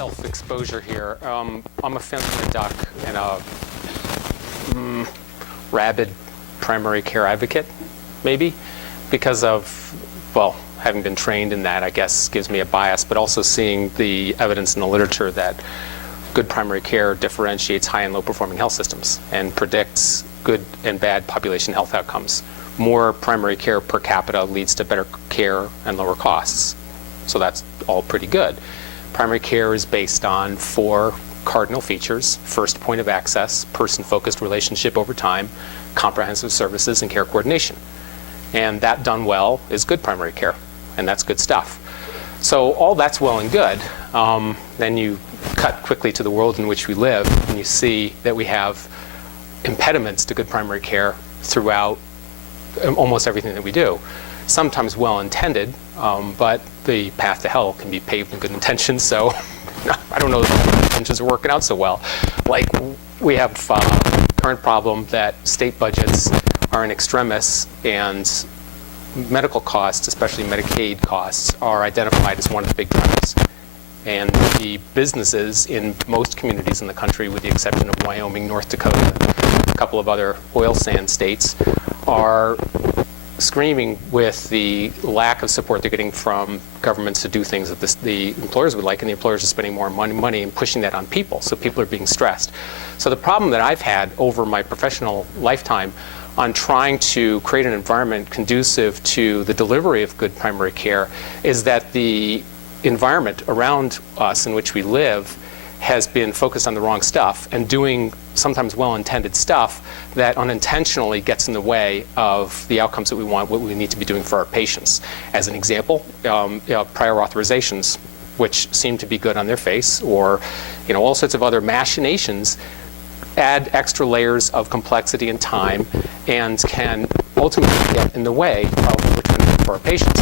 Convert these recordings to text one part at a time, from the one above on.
self-exposure here. I'm a fence and a duck and a rabid primary care advocate, maybe, because of, well, having been trained in that, I guess, gives me a bias, but also seeing the evidence in the literature that good primary care differentiates high and low performing health systems and predicts good and bad population health outcomes. More primary care per capita leads to better care and lower costs. So that's all pretty good. Primary care is based on 4 cardinal features: first, point of access; person-focused relationship over time; comprehensive services; and care coordination. And that done well is good primary care, and that's good stuff. So all that's well and good. Then you cut quickly to the world in which we live, and you see that we have impediments to good primary care throughout almost everything that we do. Sometimes well-intended, but the path to hell can be paved with good intentions, so I don't know if the intentions are working out so well. Like, we have a current problem that state budgets are in extremis, and medical costs, especially Medicaid costs, are identified as one of the big drivers. And the businesses in most communities in the country, with the exception of Wyoming, North Dakota, a couple of other oil sand states, are screaming with the lack of support they're getting from governments to do things that the employers would like, and the employers are spending more money and pushing that on people, so people are being stressed. So the problem that I've had over my professional lifetime on trying to create an environment conducive to the delivery of good primary care is that the environment around us in which we live has been focused on the wrong stuff and doing sometimes well-intended stuff that unintentionally gets in the way of the outcomes that we want, what we need to be doing for our patients. As an example, prior authorizations, which seem to be good on their face, or all sorts of other machinations, add extra layers of complexity and time and can ultimately get in the way of what's going to be for our patients.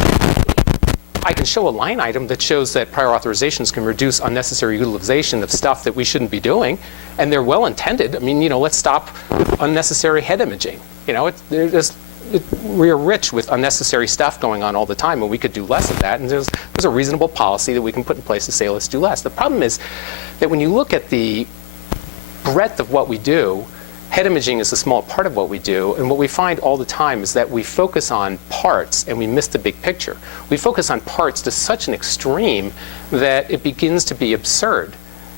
I can show a line item that shows that prior authorizations can reduce unnecessary utilization of stuff that we shouldn't be doing, and they're well intended. I mean, let's stop unnecessary head imaging. We're rich with unnecessary stuff going on all the time, and we could do less of that, and there's a reasonable policy that we can put in place to say, let's do less. The problem is that when you look at the breadth of what we do, head imaging is a small part of what we do, and what we find all the time is that we focus on parts and we miss the big picture. We focus on parts to such an extreme that it begins to be absurd.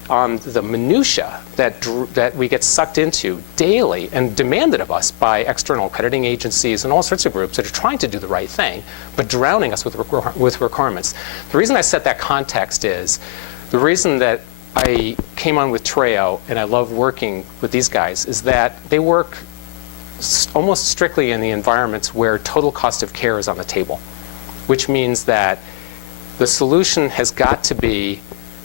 The minutia that we get sucked into daily and demanded of us by external accrediting agencies and all sorts of groups that are trying to do the right thing, but drowning us with requirements. The reason I set that context is the reason that I came on with TREO, and I love working with these guys, is that they work almost strictly in the environments where total cost of care is on the table, which means that the solution has got to be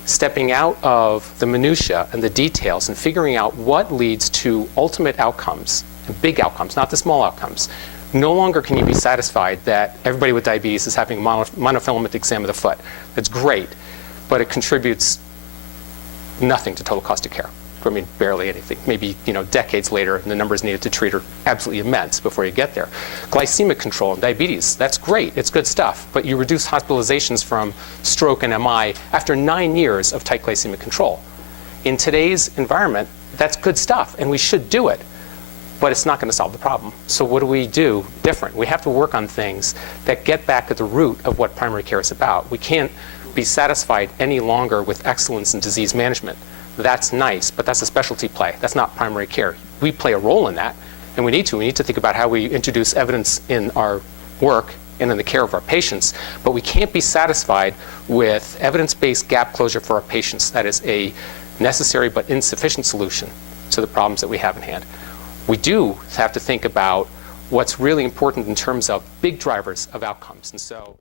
stepping out of the minutia and the details and figuring out what leads to ultimate outcomes, big outcomes, not the small outcomes. No longer can you be satisfied that everybody with diabetes is having a monofilament exam of the foot. That's great, but it contributes nothing to total cost of care. I mean, barely anything. Maybe, decades later, the numbers needed to treat are absolutely immense before you get there. Glycemic control and diabetes, that's great. It's good stuff. But you reduce hospitalizations from stroke and MI after 9 years of tight glycemic control. In today's environment, that's good stuff, and we should do it. But it's not going to solve the problem. So what do we do different? We have to work on things that get back at the root of what primary care is about. We can't be satisfied any longer with excellence in disease management. That's nice, but that's a specialty play. That's not primary care. We play a role in that, and we need to. We need to think about how we introduce evidence in our work and in the care of our patients, but we can't be satisfied with evidence-based gap closure for our patients. That is a necessary but insufficient solution to the problems that we have in hand. We do have to think about what's really important in terms of big drivers of outcomes, and so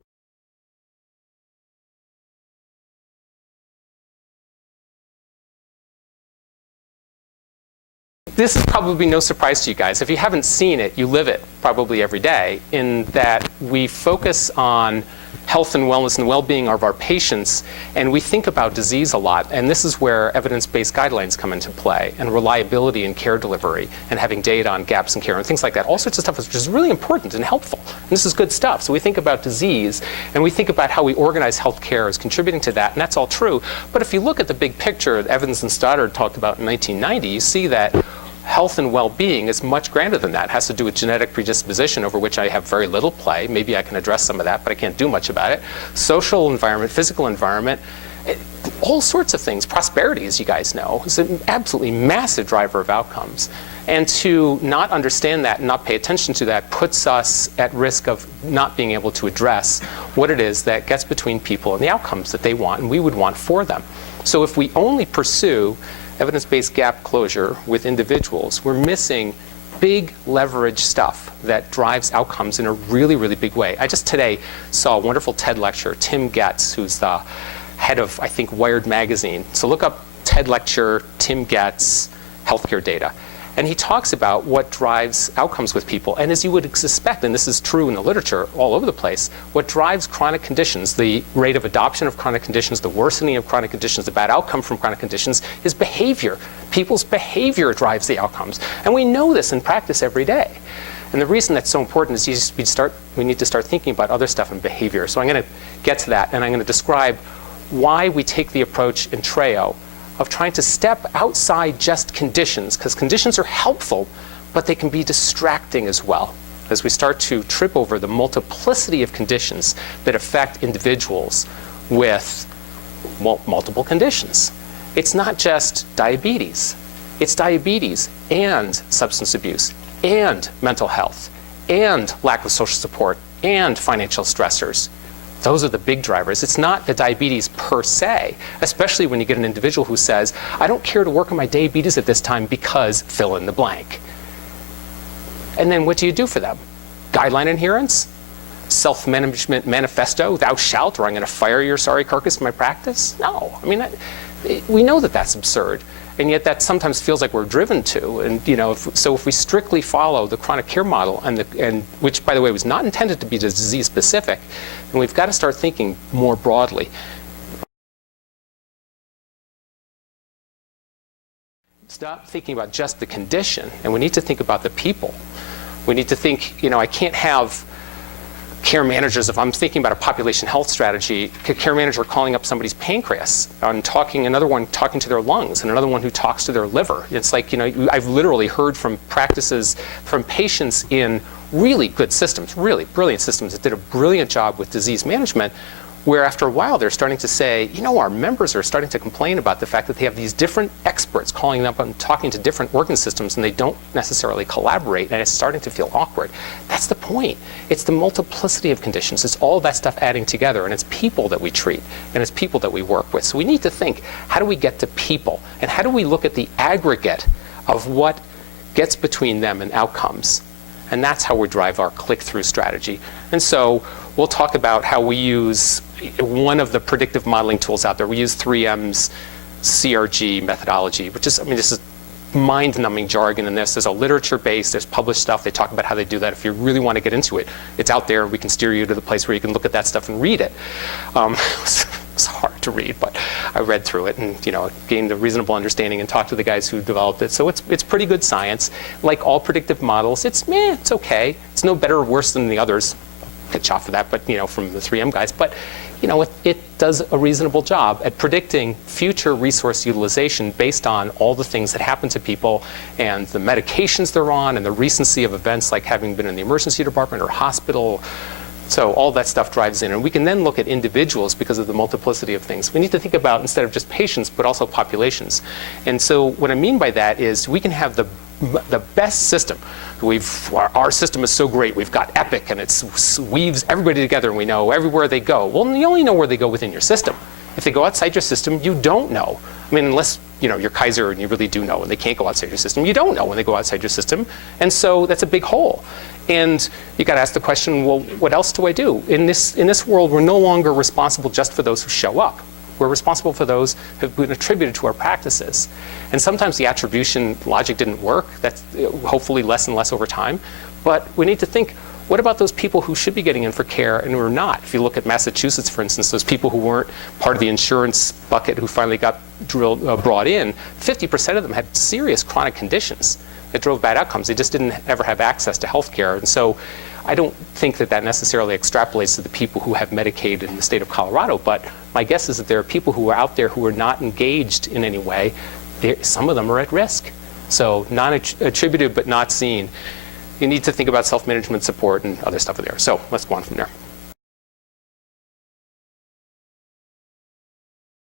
this is probably no surprise to you guys. If you haven't seen it, you live it probably every day, in that we focus on health and wellness and well-being of our patients, and we think about disease a lot, and this is where evidence-based guidelines come into play, and reliability in care delivery, and having data on gaps in care, and things like that. All sorts of stuff which is really important and helpful. And this is good stuff. So we think about disease, and we think about how we organize healthcare as contributing to that, and that's all true. But if you look at the big picture that Evans and Stoddard talked about in 1990, you see that health and well-being is much grander than that. It has to do with genetic predisposition, over which I have very little play. Maybe I can address some of that, but I can't do much about it. Social environment, physical environment, all sorts of things. Prosperity, as you guys know, is an absolutely massive driver of outcomes. And to not understand that and not pay attention to that puts us at risk of not being able to address what it is that gets between people and the outcomes that they want and we would want for them. So if we only pursue evidence-based gap closure with individuals, we're missing big leverage stuff that drives outcomes in a really, really big way. I just today saw a wonderful TED lecture. Tim Getz, who's the head of, I think, Wired magazine. So look up TED lecture, Tim Getz, healthcare data. And he talks about what drives outcomes with people. And as you would suspect, and this is true in the literature all over the place, what drives chronic conditions, the rate of adoption of chronic conditions, the worsening of chronic conditions, the bad outcome from chronic conditions, is behavior. People's behavior drives the outcomes. And we know this in practice every day. And the reason that's so important is we need to start thinking about other stuff in behavior. So I'm going to get to that, and I'm going to describe why we take the approach in TREO of trying to step outside just conditions, because conditions are helpful, but they can be distracting as well, as we start to trip over the multiplicity of conditions that affect individuals with multiple conditions. It's not just diabetes. It's diabetes and substance abuse and mental health and lack of social support and financial stressors. Those are the big drivers. It's not the diabetes per se, especially when you get an individual who says, I don't care to work on my diabetes at this time because fill in the blank. And then what do you do for them? Guideline adherence? Self-management manifesto, thou shalt, or I'm going to fire your sorry carcass from my practice? No. I mean, we know that that's absurd. And yet that sometimes feels like we're driven to. And so if we strictly follow the chronic care model, and which, by the way, was not intended to be disease specific, then we've got to start thinking more broadly. Stop thinking about just the condition, and we need to think about the people. We need to think, I can't have care managers, if I'm thinking about a population health strategy, a care manager calling up somebody's pancreas and another one talking to their lungs, and another one who talks to their liver. It's like, I've literally heard from practices, from patients in really good systems, really brilliant systems that did a brilliant job with disease management, where after a while they're starting to say, our members are starting to complain about the fact that they have these different experts calling them up and talking to different organ systems, and they don't necessarily collaborate, and it's starting to feel awkward. That's the point. It's the multiplicity of conditions. It's all that stuff adding together, and it's people that we treat, and it's people that we work with. So we need to think, how do we get to people, and how do we look at the aggregate of what gets between them and outcomes? And that's how we drive our click-through strategy. And so we'll talk about how we use one of the predictive modeling tools out there. We use 3M's CRG methodology, which is, this is mind-numbing jargon in this. There's a literature-based, there's published stuff. They talk about how they do that. If you really want to get into it, it's out there. We can steer you to the place where you can look at that stuff and read it. It's hard to read, but I read through it and gained a reasonable understanding and talked to the guys who developed it. So it's pretty good science. Like all predictive models, it's okay. It's no better or worse than the others. Pitch off for that, but from the 3M guys. But it does a reasonable job at predicting future resource utilization based on all the things that happen to people and the medications they're on and the recency of events like having been in the emergency department or hospital. So all that stuff drives in. And we can then look at individuals because of the multiplicity of things. We need to think about, instead of just patients, but also populations. And so what I mean by that is we can have the best system. Our system is so great. We've got Epic, and it weaves everybody together, and we know everywhere they go. Well, you only know where they go within your system. If they go outside your system, you don't know. Unless you're Kaiser and you really do know, and they can't go outside your system. You don't know when they go outside your system, and so that's a big hole. And you got to ask the question, well, what else do I do? In this world, we're no longer responsible just for those who show up. We're responsible for those who have been attributed to our practices. And sometimes the attribution logic didn't work. That's hopefully less and less over time. But we need to think, What about those people who should be getting in for care and who are not? If you look at Massachusetts, for instance, those people who weren't part of the insurance bucket who finally got brought in, 50% of them had serious chronic conditions that drove bad outcomes. They just didn't ever have access to health care. And so I don't think that that necessarily extrapolates to the people who have Medicaid in the state of Colorado, but my guess is that there are people who are out there who are not engaged in any way. Some of them are at risk. So non-attributed but not seen. You need to think about self-management support and other stuff in there. So let's go on from there.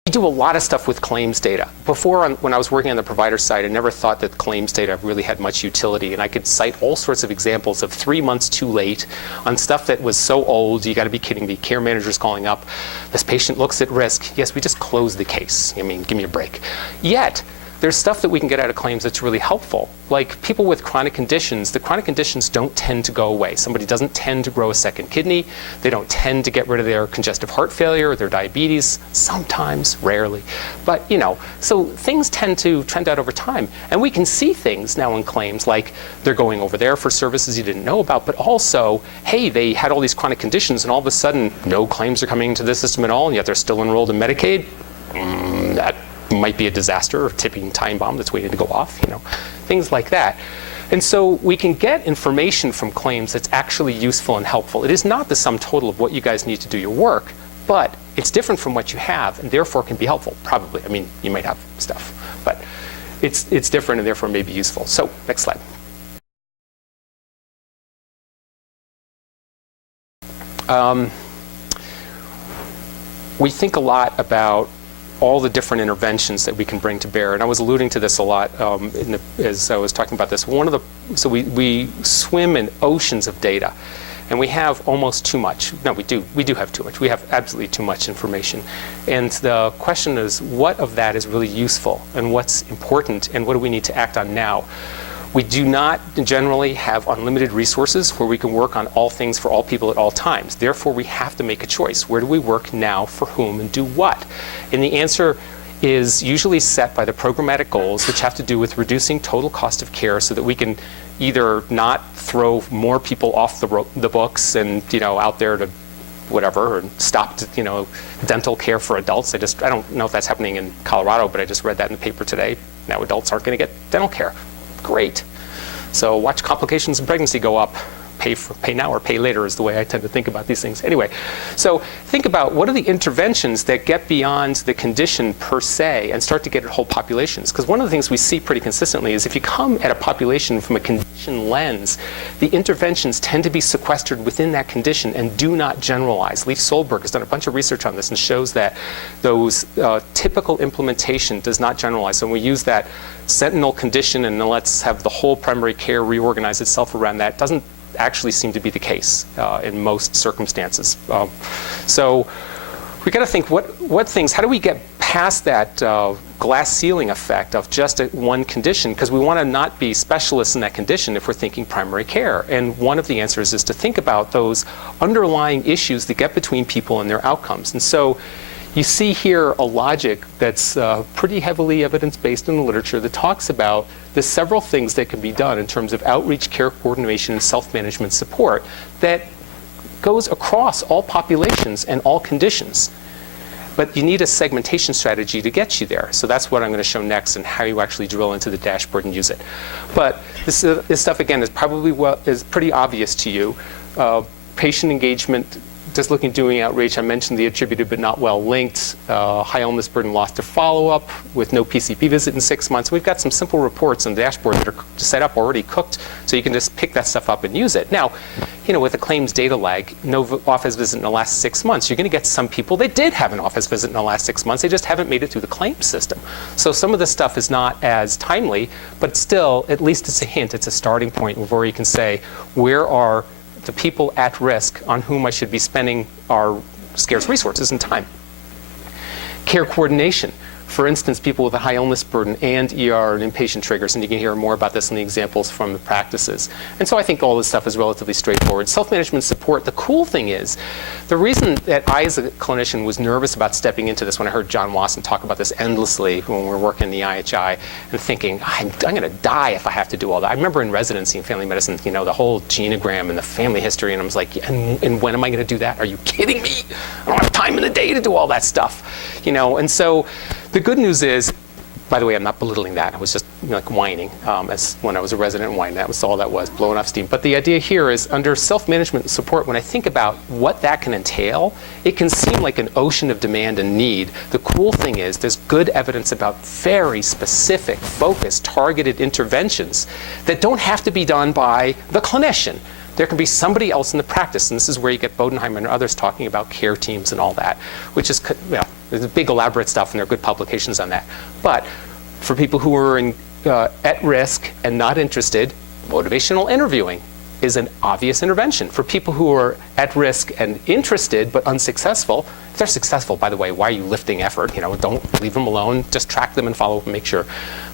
We do a lot of stuff with claims data. Before, when I was working on the provider side, I never thought that claims data really had much utility. And I could cite all sorts of examples of 3 months too late on stuff that was so old, you got to be kidding me. Care managers calling up, this patient looks at risk. Yes, we just closed the case. I mean, give me a break. Yet, there's stuff that we can get out of claims that's really helpful. Like people with chronic conditions, the chronic conditions don't tend to go away. Somebody doesn't tend to grow a second kidney. They don't tend to get rid of their congestive heart failure or their diabetes, sometimes, rarely. But, so things tend to trend out over time. And we can see things now in claims like they're going over there for services you didn't know about, but also, hey, they had all these chronic conditions and all of a sudden no claims are coming into the system at all, and yet they're still enrolled in Medicaid. That might be a disaster or tipping time bomb that's waiting to go off, things like that. And so we can get information from claims that's actually useful and helpful. It is not the sum total of what you guys need to do your work, but it's different from what you have and therefore can be helpful, probably. I mean, you might have stuff, but it's different and therefore may be useful. So next slide. We think a lot about all the different interventions that we can bring to bear. And I was alluding to this a lot as I was talking about this. So we swim in oceans of data, and we have almost too much. No, we do have too much. We have absolutely too much information. And the question is, what of that is really useful, and what's important, and what do we need to act on now? We do not generally have unlimited resources where we can work on all things for all people at all times. Therefore, we have to make a choice. Where do we work now, for whom, and do what? And the answer is usually set by the programmatic goals, which have to do with reducing total cost of care so that we can either not throw more people off the books and out there to whatever, and stop dental care for adults. I don't know if that's happening in Colorado, but I just read that in the paper today. Now adults aren't going to get dental care. Great. So watch complications in pregnancy go up. Pay now or pay later is the way I tend to think about these things. Anyway, so think about what are the interventions that get beyond the condition per se and start to get at whole populations. Because one of the things we see pretty consistently is if you come at a population from a condition lens, the interventions tend to be sequestered within that condition and do not generalize. Leif Solberg has done a bunch of research on this and shows that those typical implementation does not generalize. So when we use that sentinel condition and then let's have the whole primary care reorganize itself around that, doesn't actually seem to be the case in most circumstances. So we got to think what things, how do we get past that glass ceiling effect of just one condition, because we want to not be specialists in that condition if we're thinking primary care. And one of the answers is to think about those underlying issues that get between people and their outcomes. And so you see here a logic that's pretty heavily evidence-based in the literature that talks about the several things that can be done in terms of outreach, care coordination, and self-management support that goes across all populations and all conditions. But you need a segmentation strategy to get you there. So that's what I'm going to show next and how you actually drill into the dashboard and use it. But this stuff, again, is probably is pretty obvious to you. Patient engagement, just looking at doing outreach, I mentioned the attributed but not well linked, high illness burden loss to follow-up with no PCP visit in 6 months. We've got some simple reports on the dashboard that are set up already cooked, so you can just pick that stuff up and use it. Now, with a claims data lag, no office visit in the last 6 months, you're going to get some people that did have an office visit in the last 6 months. They just haven't made it through the claims system. So some of this stuff is not as timely, but still, at least it's a hint. It's a starting point where you can say, where are the people at risk on whom I should be spending our scarce resources and time. Care coordination. For instance, people with a high illness burden and ER and inpatient triggers, and you can hear more about this in the examples from the practices. And so I think all this stuff is relatively straightforward. Self-management support, the cool thing is, the reason that I as a clinician was nervous about stepping into this when I heard John Wasson talk about this endlessly when we were working in the IHI and thinking, I'm going to die if I have to do all that. I remember in residency in family medicine, you know, the whole genogram and the family history, and I was like, and when am I going to do that? Are you kidding me? I don't have time in the day to do all that stuff, you know. And so the good news is, by the way, I'm not belittling that. I was just like whining as when I was a resident whining. That was all that was, blowing off steam. But the idea here is under self-management support, when I think about what that can entail, it can seem like an ocean of demand and need. The cool thing is there's good evidence about very specific, focused, targeted interventions that don't have to be done by the clinician. There can be somebody else in the practice, and this is where you get Bodenheimer and others talking about care teams and all that, which is, you know, there's big elaborate stuff, and there are good publications on that. But for people who are at risk and not interested, motivational interviewing is an obvious intervention. For people who are at risk and interested but unsuccessful, if they're successful, by the way, why are you lifting effort? You know, don't leave them alone. Just track them and follow up and make sure.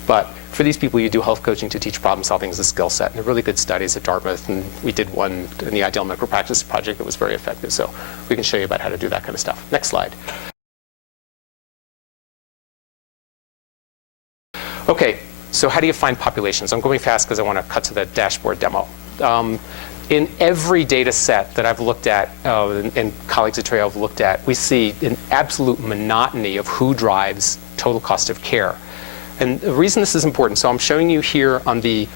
But for these people, you do health coaching to teach problem solving as a skill set. And there are really good studies at Dartmouth, and we did one in the Ideal Medical Practice Project that was very effective. So we can show you about how to do that kind of stuff. Next slide. Okay, so how do you find populations? I'm going fast because I want to cut to the dashboard demo. In every data set that I've looked at, and colleagues at TREO have looked at, we see an absolute monotony of who drives total cost of care. And the reason this is important, so I'm showing you here on the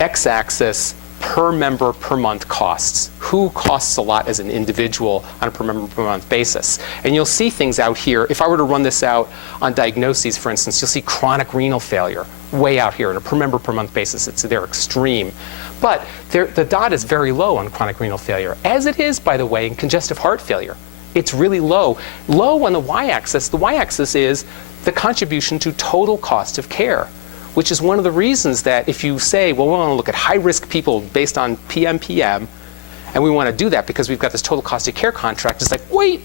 x-axis per member per month costs. Who costs a lot as an individual on a per member per month basis? And you'll see things out here. If I were to run this out on diagnoses, for instance, you'll see chronic renal failure way out here on a per member per month basis. they're extreme. But the dot is very low on chronic renal failure, as it is, by the way, in congestive heart failure. It's really low. Low on the y-axis. The y-axis is the contribution to total cost of care, which is one of the reasons that if you say, well, we want to look at high-risk people based on PMPM, and we want to do that because we've got this total cost of care contract, it's like, wait,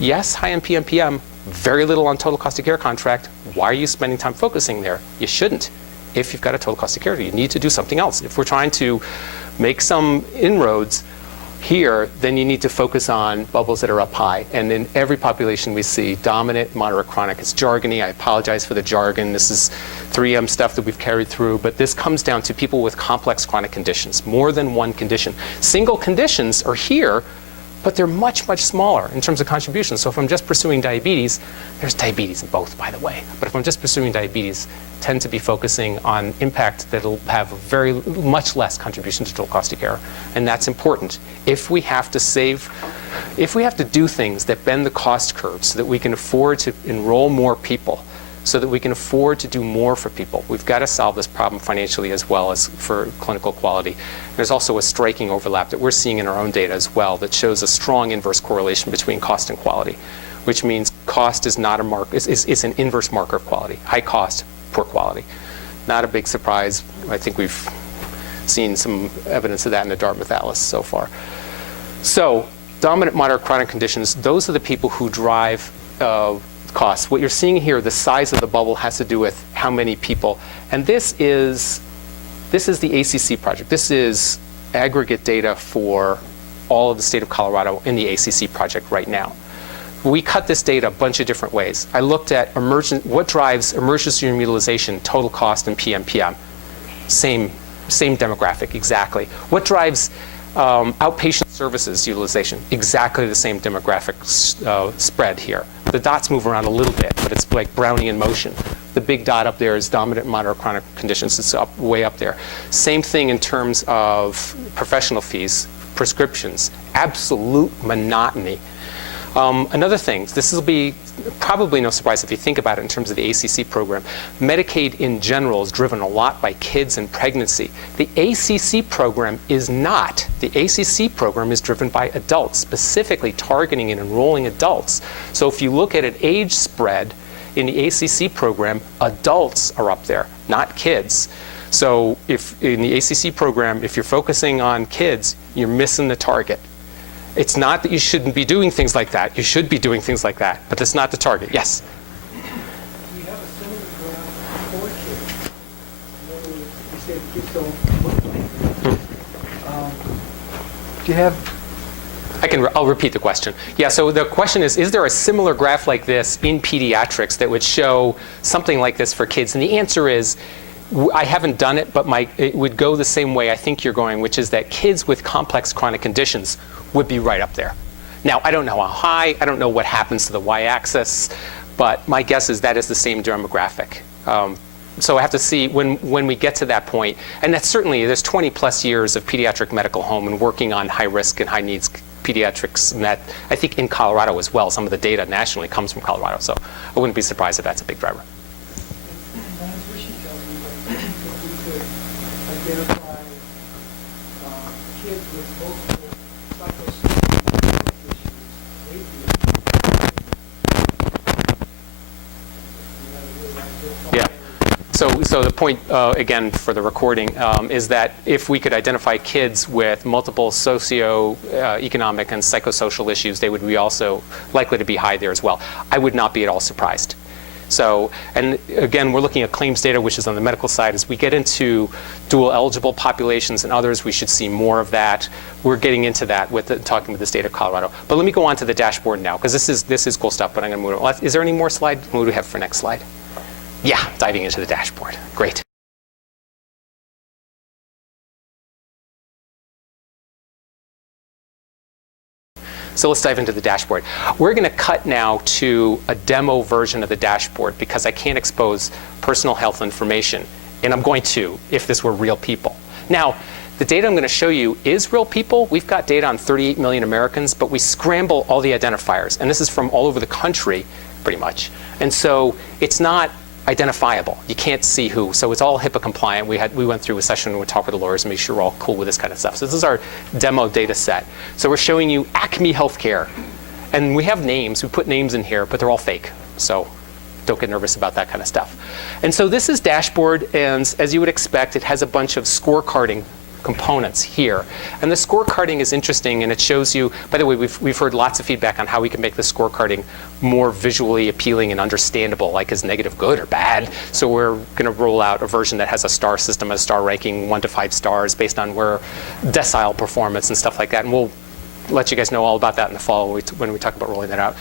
yes, high on PMPM, very little on total cost of care contract. Why are you spending time focusing there? You shouldn't. If you've got a total cost of care, you need to do something else. If we're trying to make some inroads here, then you need to focus on bubbles that are up high. And in every population we see dominant, moderate, chronic. It's jargony. I apologize for the jargon. This is 3M stuff that we've carried through. But this comes down to people with complex chronic conditions, more than one condition. Single conditions are here, but they're much, much smaller in terms of contributions. So if I'm just pursuing diabetes, there's diabetes in both, by the way. But if I'm just pursuing diabetes, tend to be focusing on impact that'll have very much less contribution to total cost of care. And that's important. If we have to do things that bend the cost curve so that we can afford to enroll more people, so that we can afford to do more for people, we've got to solve this problem financially as well as for clinical quality. There's also a striking overlap that we're seeing in our own data as well that shows a strong inverse correlation between cost and quality, which means cost is not a mark, is an inverse marker of quality. High cost, poor quality. Not a big surprise. I think we've seen some evidence of that in the Dartmouth Atlas so far. So dominant, moderate, chronic conditions, those are the people who drive costs. What you're seeing here, the size of the bubble has to do with how many people. And this is the ACC project. This is aggregate data for all of the state of Colorado in the ACC project right now. We cut this data a bunch of different ways. I looked at what drives emergency room utilization, total cost, and PMPM. Same demographic, exactly. What drives outpatient services utilization? Exactly the same demographic spread here. The dots move around a little bit, but it's like Brownian motion. The big dot up there is dominant, moderate, chronic conditions. It's way up there. Same thing in terms of professional fees, prescriptions, absolute monotony. Another thing, this will be probably no surprise if you think about it in terms of the ACC program. Medicaid in general is driven a lot by kids and pregnancy. The ACC program is not. The ACC program is driven by adults, specifically targeting and enrolling adults. So if you look at an age spread in the ACC program, adults are up there, not kids. So if in the ACC program, if you're focusing on kids, you're missing the target. It's not that you shouldn't be doing things like that. You should be doing things like that, but that's not the target. Yes? say the kids don't look like do you have? I'll repeat the question. Yeah, so the question is there a similar graph like this in pediatrics that would show something like this for kids? And the answer is, I haven't done it, but it would go the same way I think you're going, which is that kids with complex chronic conditions would be right up there. Now, I don't know how high, I don't know what happens to the y-axis, but my guess is that is the same demographic. So I have to see when we get to that point, and that's certainly, there's 20 plus years of pediatric medical home and working on high risk and high needs pediatrics, and that I think in Colorado as well, some of the data nationally comes from Colorado, so I wouldn't be surprised if that's a big driver. Identify kids with multiple psychosocial issues. Yeah. So the point, again, for the recording, is that if we could identify kids with multiple socio-economic and psychosocial issues, they would be also likely to be high there as well. I would not be at all surprised. So, and again, we're looking at claims data, which is on the medical side. As we get into dual eligible populations and others, we should see more of that. We're getting into that with talking with the state of Colorado. But let me go on to the dashboard now, because this is cool stuff, but I'm going to move on. Is there any more slide? What do we have for next slide? Yeah, diving into the dashboard. Great. So let's dive into the dashboard. We're going to cut now to a demo version of the dashboard because I can't expose personal health information. And I'm going to if this were real people. Now, the data I'm going to show you is real people. We've got data on 38 million Americans, but we scramble all the identifiers. And this is from all over the country, pretty much. And so it's not identifiable. You can't see who. So it's all HIPAA compliant. We went through a session and we talked with the lawyers and make sure we're all cool with this kind of stuff. So this is our demo data set. So we're showing you Acme Healthcare. And we have names. We put names in here, but they're all fake. So don't get nervous about that kind of stuff. And so this is dashboard, and as you would expect, it has a bunch of scorecarding components here. And the scorecarding is interesting, and it shows you, by the way, we've heard lots of feedback on how we can make the scorecarding more visually appealing and understandable, like is negative good or bad. So we're going to roll out a version that has a star system, a star ranking, 1 to 5 stars based on where decile performance and stuff like that. And we'll let you guys know all about that in the fall when we talk about rolling that out.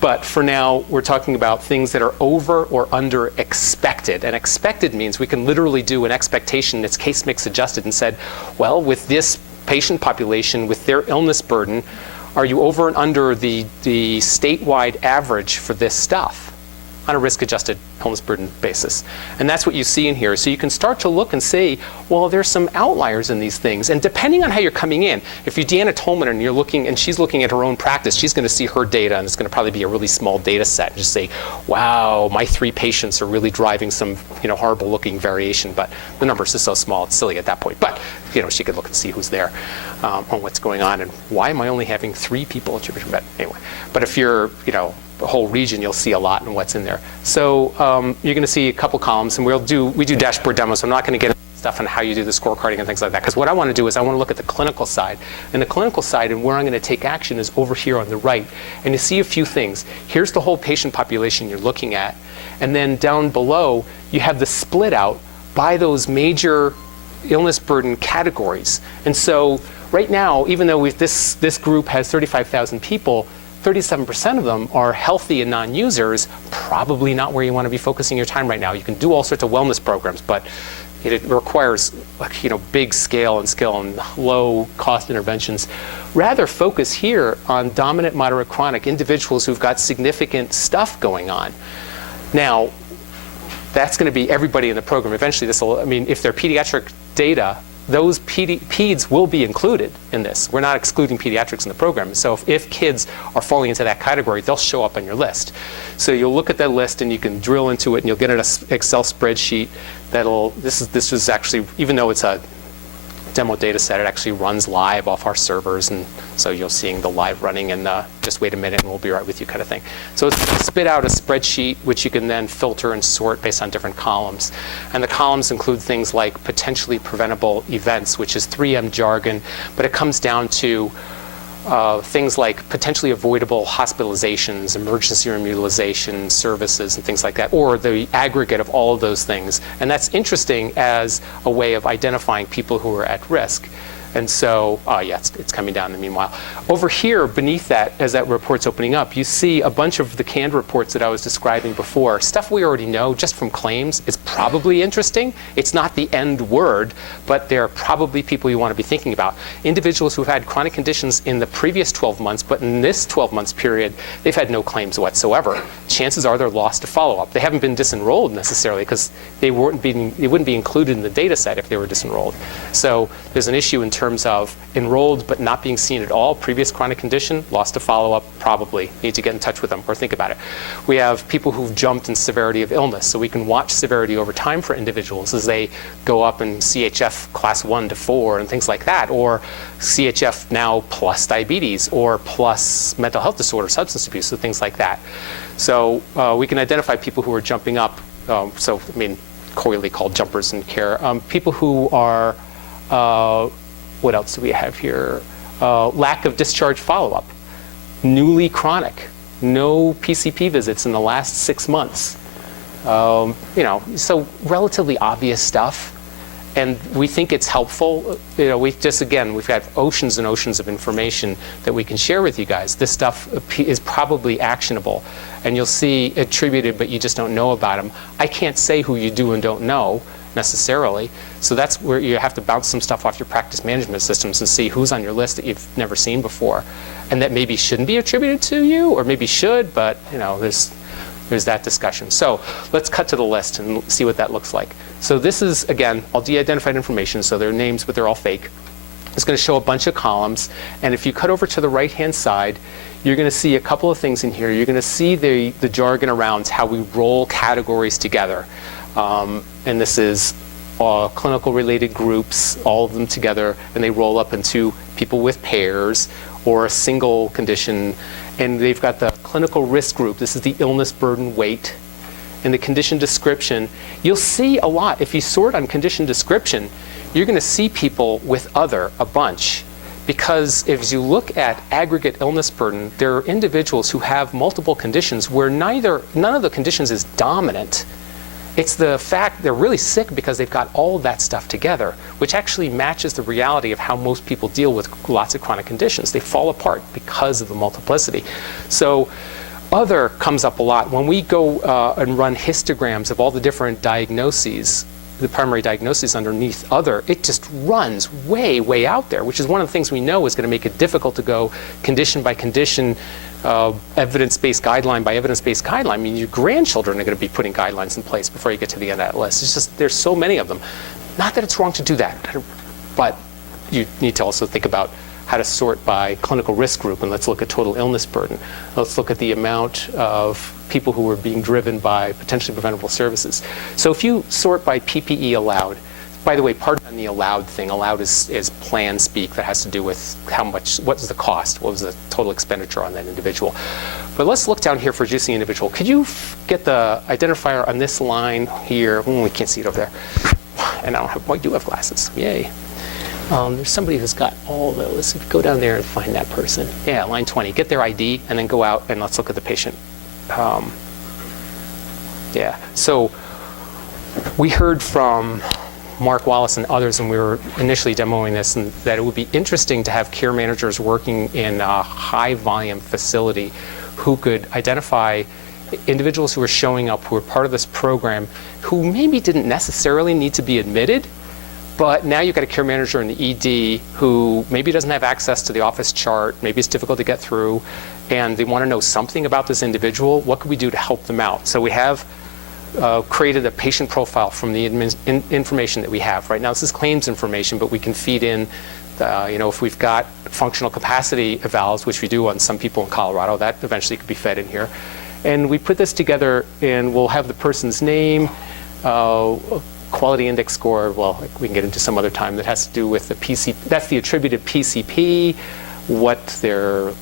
But for now, we're talking about things that are over or under expected. And expected means we can literally do an expectation that's case mix adjusted and said, well, with this patient population, with their illness burden, are you over and under the statewide average for this stuff on a risk-adjusted illness burden basis? And that's what you see in here. So you can start to look and say, well, there's some outliers in these things. And depending on how you're coming in, if you're Deanna Tolman and you're looking, and she's looking at her own practice, she's going to see her data, and it's going to probably be a really small data set, and just say, wow, my 3 patients are really driving some horrible looking variation, but the numbers are so small, it's silly at that point. But she could look and see who's there, on what's going on, and why am I only having 3 people at your bed? Anyway, but if you're, the whole region, you'll see a lot in what's in there. So you're going to see a couple columns, and we do dashboard demos, so I'm not going to get into stuff on how you do the scorecarding and things like that, because what I want to do is I want to look at the clinical side. And the clinical side, and where I'm going to take action, is over here on the right. And you see a few things. Here's the whole patient population you're looking at. And then down below, you have the split out by those major illness burden categories. And so right now, even though this group has 35,000 people, 37% of them are healthy and non-users, probably not where you want to be focusing your time right now. You can do all sorts of wellness programs, but it requires big scale and skill and low cost interventions. Rather focus here on dominant, moderate, chronic individuals who've got significant stuff going on. Now, that's going to be everybody in the program. Eventually, if they're pediatric data, those peds will be included in this. We're not excluding pediatrics in the program. So if kids are falling into that category, they'll show up on your list. So you'll look at that list and you can drill into it, and you'll get an Excel spreadsheet this is actually, even though it's a demo data set, it actually runs live off our servers, and so you're seeing the live running, and just wait a minute and we'll be right with you kind of thing. So it's spit out a spreadsheet which you can then filter and sort based on different columns. And the columns include things like potentially preventable events, which is 3M jargon, but it comes down to things like potentially avoidable hospitalizations, emergency room utilization services, and things like that, or the aggregate of all of those things. And that's interesting as a way of identifying people who are at risk. And so, yeah, it's coming down in the meanwhile. Over here, beneath that, as that report's opening up, you see a bunch of the canned reports that I was describing before. Stuff we already know just from claims is probably interesting. It's not the end word, but they're probably people you want to be thinking about. Individuals who've had chronic conditions in the previous 12 months, but in this 12 months period, they've had no claims whatsoever. Chances are they're lost to follow-up. They haven't been disenrolled necessarily because they wouldn't be included in the data set if they were disenrolled. So there's an issue in terms of enrolled but not being seen at all, previous chronic condition, lost to follow-up, probably. Need to get in touch with them or think about it. We have people who've jumped in severity of illness, so we can watch severity over time for individuals as they go up in CHF class 1 to 4 and things like that, or CHF now plus diabetes or plus mental health disorder, substance abuse, so things like that. So we can identify people who are jumping up, colloquially called jumpers in care. People who are what else do we have here? Lack of discharge follow-up, newly chronic, no PCP visits in the last 6 months. So relatively obvious stuff. And we think it's helpful. We've got oceans and oceans of information that we can share with you guys. This stuff is probably actionable. And you'll see attributed, but you just don't know about them. I can't say who you do and don't know necessarily. So that's where you have to bounce some stuff off your practice management systems and see who's on your list that you've never seen before. And that maybe shouldn't be attributed to you, or maybe should, but there's that discussion. So let's cut to the list and see what that looks like. So this is, again, all de-identified information, so they're names, but they're all fake. It's going to show a bunch of columns, and if you cut over to the right-hand side, you're going to see a couple of things in here. You're going to see the jargon around how we roll categories together. And this is clinical-related groups, all of them together, and they roll up into people with pairs or a single condition. And they've got the clinical risk group. This is the illness burden weight. And the condition description. You'll see a lot. If you sort on condition description, you're going to see people with other a bunch. Because if you look at aggregate illness burden, there are individuals who have multiple conditions where none of the conditions is dominant. It's the fact they're really sick because they've got all of that stuff together, which actually matches the reality of how most people deal with lots of chronic conditions. They fall apart because of the multiplicity. So other comes up a lot. When we go and run histograms of all the different diagnoses, the primary diagnoses underneath other, it just runs way, way out there, which is one of the things we know is going to make it difficult to go condition by condition, evidence-based guideline by evidence-based guideline. I mean, your grandchildren are going to be putting guidelines in place before you get to the end of that list. It's just, there's so many of them. Not that it's wrong to do that, but you need to also think about how to sort by clinical risk group, and let's look at total illness burden. Let's look at the amount of people who are being driven by potentially preventable services. So if you sort by PPE allowed, by the way, pardon on the allowed thing. Allowed is plan speak that has to do with how much, what was the cost, what was the total expenditure on that individual. But let's look down here for just the individual. Could you get the identifier on this line here? We can't see it over there. And I do have glasses, yay. There's somebody who's got all those. If you go down there and find that person. Yeah, line 20, get their ID and then go out and let's look at the patient. Yeah, so we heard from Mark Wallace and others when we were initially demoing this, and that it would be interesting to have care managers working in a high volume facility who could identify individuals who are showing up, who are part of this program, who maybe didn't necessarily need to be admitted, but now you've got a care manager in the ED who maybe doesn't have access to the office chart, maybe it's difficult to get through, and they want to know something about this individual. What can we do to help them out? So we have created a patient profile from the information that we have. Right now this is claims information, but we can feed in, if we've got functional capacity evals, which we do on some people in Colorado, that eventually could be fed in here. And we put this together and we'll have the person's name, quality index score, well, we can get into some other time, that has to do with the PCP, that's the attributed PCP, what their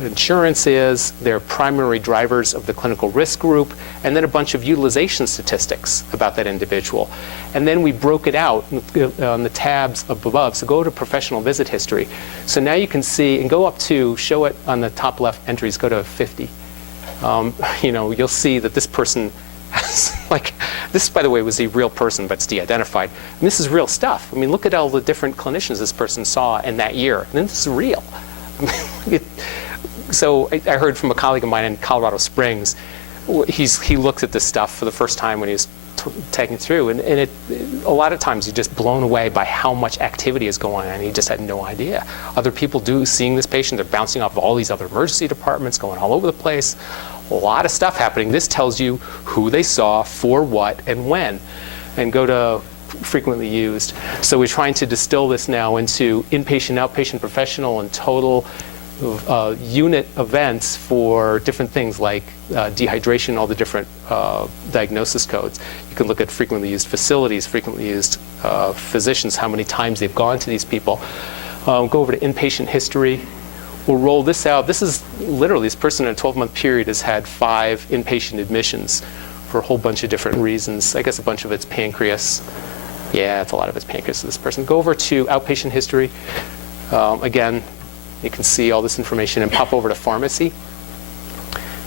insurance is, their primary drivers of the clinical risk group, and then a bunch of utilization statistics about that individual. And then we broke it out on the tabs up above. So go to professional visit history. So now you can see, and go up to, show it on the top left entries, go to 50. You'll see that this person has, this, by the way, was a real person, but it's de-identified. And this is real stuff. I mean, look at all the different clinicians this person saw in that year. And this is real. So I heard from a colleague of mine in Colorado Springs, he looked at this stuff for the first time when he was taking it through, and a lot of times you're just blown away by how much activity is going on. He just had no idea. Other people seeing this patient, they're bouncing off of all these other emergency departments, going all over the place. A lot of stuff happening. This tells you who they saw, for what, and when. And go to frequently used. So we're trying to distill this now into inpatient, outpatient, professional, and total unit events for different things like dehydration, all the different diagnosis codes. You can look at frequently used facilities, frequently used physicians, how many times they've gone to these people. Go over to inpatient history. We'll roll this out. This is literally, this person in a 12-month period has had 5 inpatient admissions for a whole bunch of different reasons. I guess a bunch of it's pancreas. Yeah, it's a lot of it's pancreas to this person. Go over to outpatient history. Again, you can see all this information, and pop over to pharmacy.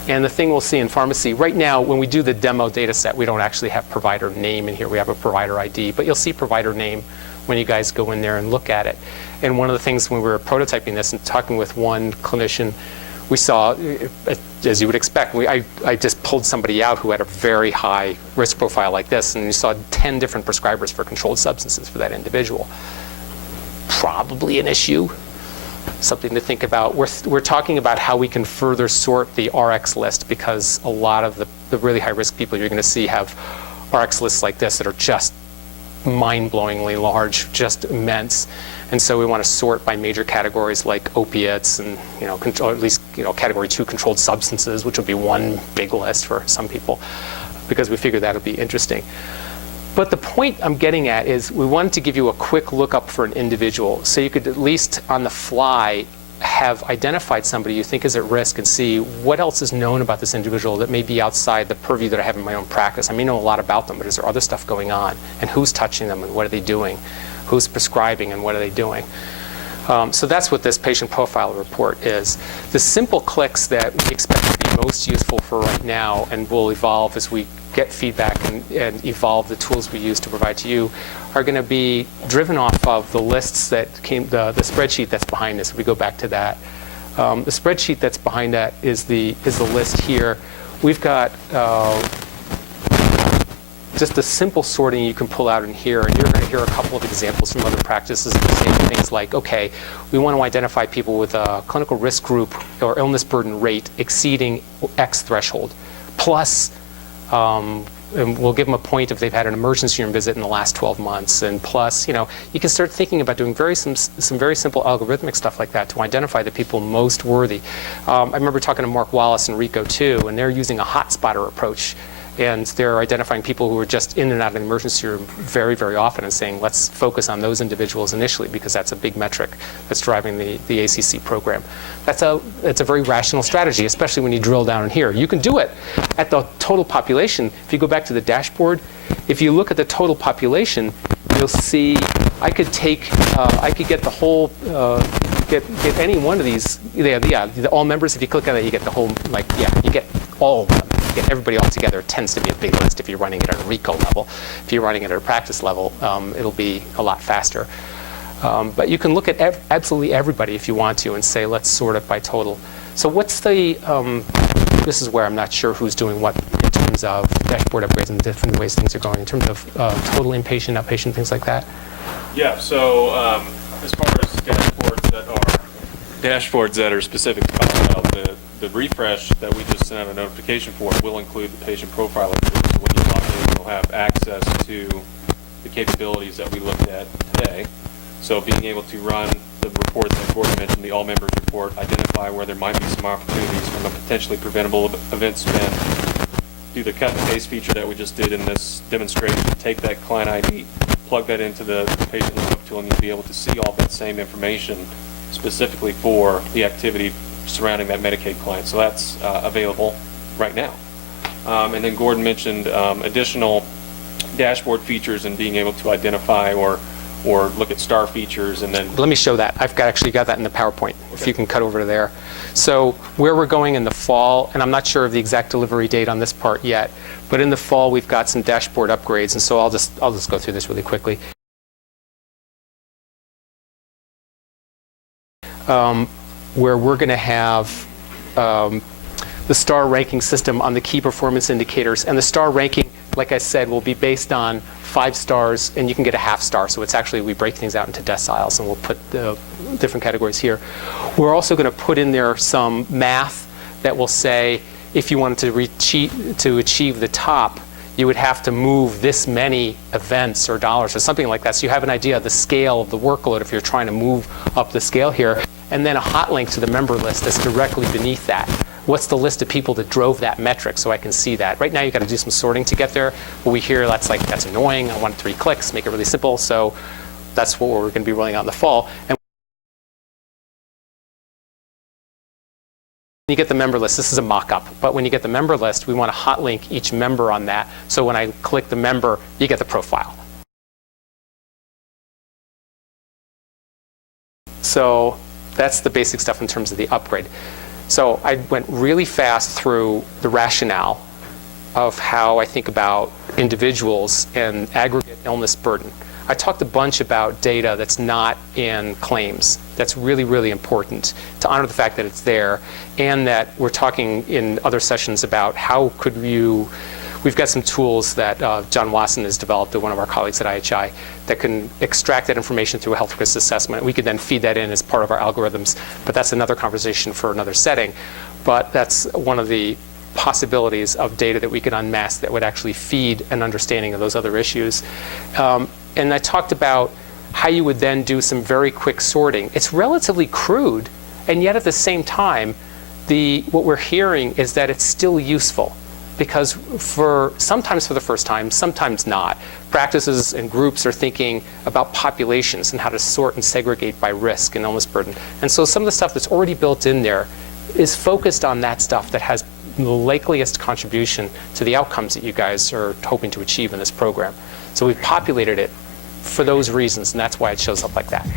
And the thing we'll see in pharmacy, right now, when we do the demo data set, we don't actually have provider name in here. We have a provider ID, but you'll see provider name when you guys go in there and look at it. And one of the things when we were prototyping this and talking with one clinician, we saw, as you would expect, I just pulled somebody out who had a very high risk profile like this, and you saw 10 different prescribers for controlled substances for that individual. Probably an issue, something to think about. We're talking about how we can further sort the RX list, because a lot of the really high-risk people you're going to see have RX lists like this that are just mind-blowingly large, just immense. And so we want to sort by major categories like opiates and, or at least, category 2 controlled substances, which will be one big list for some people, because we figure that'll be interesting. But the point I'm getting at is we wanted to give you a quick lookup for an individual, so you could at least on the fly have identified somebody you think is at risk and see what else is known about this individual that may be outside the purview that I have in my own practice. I may know a lot about them, but is there other stuff going on? And who's touching them and what are they doing? Who's prescribing and what are they doing? So that's what this patient profile report is. The simple clicks that we expect to be most useful for right now, and will evolve as we get feedback and evolve the tools we use to provide to you, are going to be driven off of the lists that came, the spreadsheet that's behind this. If we go back to that, the spreadsheet that's behind that is the list here. We've got just the simple sorting you can pull out in here, and you're going to hear a couple of examples from other practices that say things like, okay, we want to identify people with a clinical risk group or illness burden rate exceeding X threshold, plus, and we'll give them a point if they've had an emergency room visit in the last 12 months, and plus, you can start thinking about doing some very simple algorithmic stuff like that to identify the people most worthy. I remember talking to Mark Wallace and Rico too, and they're using a hotspotter approach. And they're identifying people who are just in and out of the emergency room very, very often and saying, let's focus on those individuals initially, because that's a big metric that's driving the ACC program. It's a very rational strategy, especially when you drill down in here. You can do it at the total population. If you go back to the dashboard, if you look at the total population, you'll see I could get the whole, get any one of these, the all members. If you click on it, you get the whole, you get all of them. Get everybody all together. It tends to be a big list if you're running it at a RCCO level. If you're running it at a practice level, it'll be a lot faster. But you can look at absolutely everybody if you want to and say, let's sort it by total. So what's the, this is where I'm not sure who's doing what in terms of dashboard upgrades and different ways things are going, in terms of total inpatient, outpatient, things like that. Yeah, so as far as dashboards that are specific to Colorado, the refresh that we just sent out a notification for will include the patient profiler tool. So when you log in, you'll have access to the capabilities that we looked at today. So being able to run the reports that Gordon mentioned, the all members report, identify where there might be some opportunities from a potentially preventable event spend, do the cut and paste feature that we just did in this demonstration, take that client ID, plug that into the patient lookup tool, and you'll be able to see all that same information specifically for the activity surrounding that Medicaid client. So that's available right now. And then Gordon mentioned additional dashboard features and being able to identify or look at star features, and then Let me show that. Actually got that in the PowerPoint, if you can cut over to there. So where we're going in the fall, and I'm not sure of the exact delivery date on this part yet, but in the fall we've got some dashboard upgrades, and so I'll just go through this really quickly. Where we're going to have the star ranking system on the key performance indicators, and the star ranking, like I said, will be based on 5 stars, and you can get a half star. So it's actually, we break things out into deciles, and we'll put the different categories here. We're also going to put in there some math that will say if you wanted to achieve the top, you would have to move this many events or dollars or something like that. So you have an idea of the scale of the workload if you're trying to move up the scale here. And then a hot link to the member list that's directly beneath that. What's the list of people that drove that metric so I can see that? Right now you've got to do some sorting to get there. But we hear that's annoying. I want 3 clicks, make it really simple. So that's what we're going to be rolling out in the fall. And when you get the member list, this is a mock-up, but when you get the member list, we want to hot link each member on that. So when I click the member, you get the profile. So that's the basic stuff in terms of the upgrade. So I went really fast through the rationale of how I think about individuals and aggregate illness burden. I talked a bunch about data that's not in claims. That's really, really important to honor the fact that it's there, and that we're talking in other sessions about how could you, we've got some tools that John Wasson has developed, one of our colleagues at IHI, that can extract that information through a health risk assessment. We could then feed that in as part of our algorithms, but that's another conversation for another setting. But that's one of the possibilities of data that we could unmask that would actually feed an understanding of those other issues. And I talked about how you would then do some very quick sorting. It's relatively crude, and yet at the same time, what we're hearing is that it's still useful. Because sometimes for the first time, sometimes not, practices and groups are thinking about populations and how to sort and segregate by risk and illness burden. And so some of the stuff that's already built in there is focused on that stuff that has the likeliest contribution to the outcomes that you guys are hoping to achieve in this program. So we've populated it for those reasons, and that's why it shows up like that.